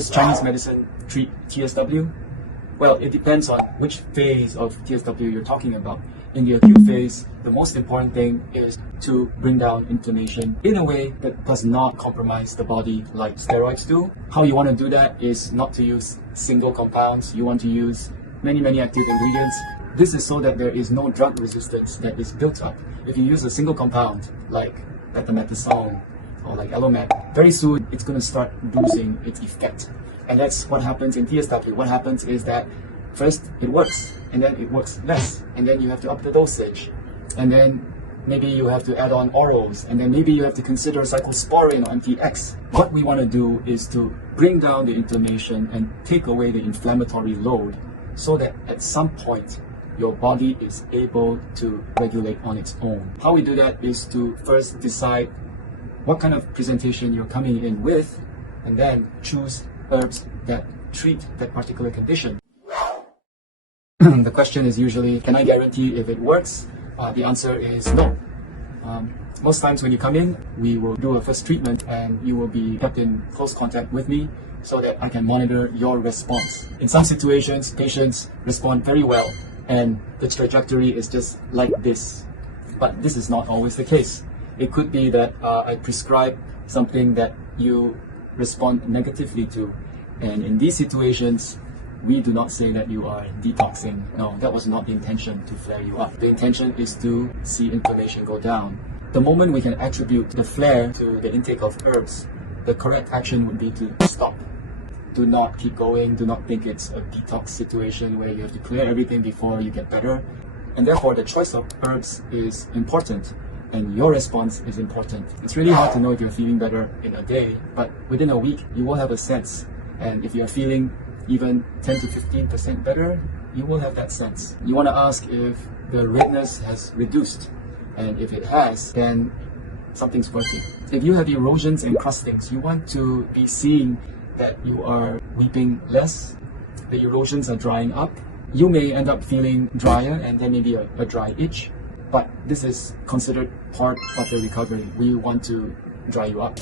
Does Chinese medicine treat TSW? Well, it depends on which phase of TSW you're talking about. In the acute phase, the most important thing is to bring down inflammation in a way that does not compromise the body like steroids do. How you want to do that is not to use single compounds. You want to use many active ingredients. This is so that there is no drug resistance that is built up. If you use a single compound like betamethasone or like Elomet, very soon it's going to start losing its effect. And that's what happens in TSW. What happens is that first it works, and then it works less, and then you have to up the dosage, and then maybe you have to add on orals, and then maybe you have to consider cyclosporin or MTX. What we want to do is to bring down the inflammation and take away the inflammatory load so that at some point your body is able to regulate on its own. How we do that is to first decide what kind of presentation you're coming in with, and then choose herbs that treat that particular condition. The question is usually, can I guarantee if it works? The answer is no. Most times when you come in, we will do a first treatment and you will be kept in close contact with me so that I can monitor your response. In some situations, patients respond very well and the trajectory is just like this. But this is not always the case. It could be that I prescribe something that you respond negatively to. And in these situations, we do not say that you are detoxing. No, that was not the intention to flare you up. The intention is to see inflammation go down. The moment we can attribute the flare to the intake of herbs, the correct action would be to stop. Do not keep going. Do not think it's a detox situation where you have to clear everything before you get better. And therefore, the choice of herbs is important, and your response is important. It's really hard to know if you're feeling better in a day, but within a week, you will have a sense. And if you're feeling even 10 to 15% better, you will have that sense. You want to ask if the redness has reduced, and if it has, then something's working. If you have erosions and crustings, you want to be seeing that you are weeping less, the erosions are drying up. You may end up feeling drier and then maybe a dry itch, but this is considered part of the recovery. We want to dry you up.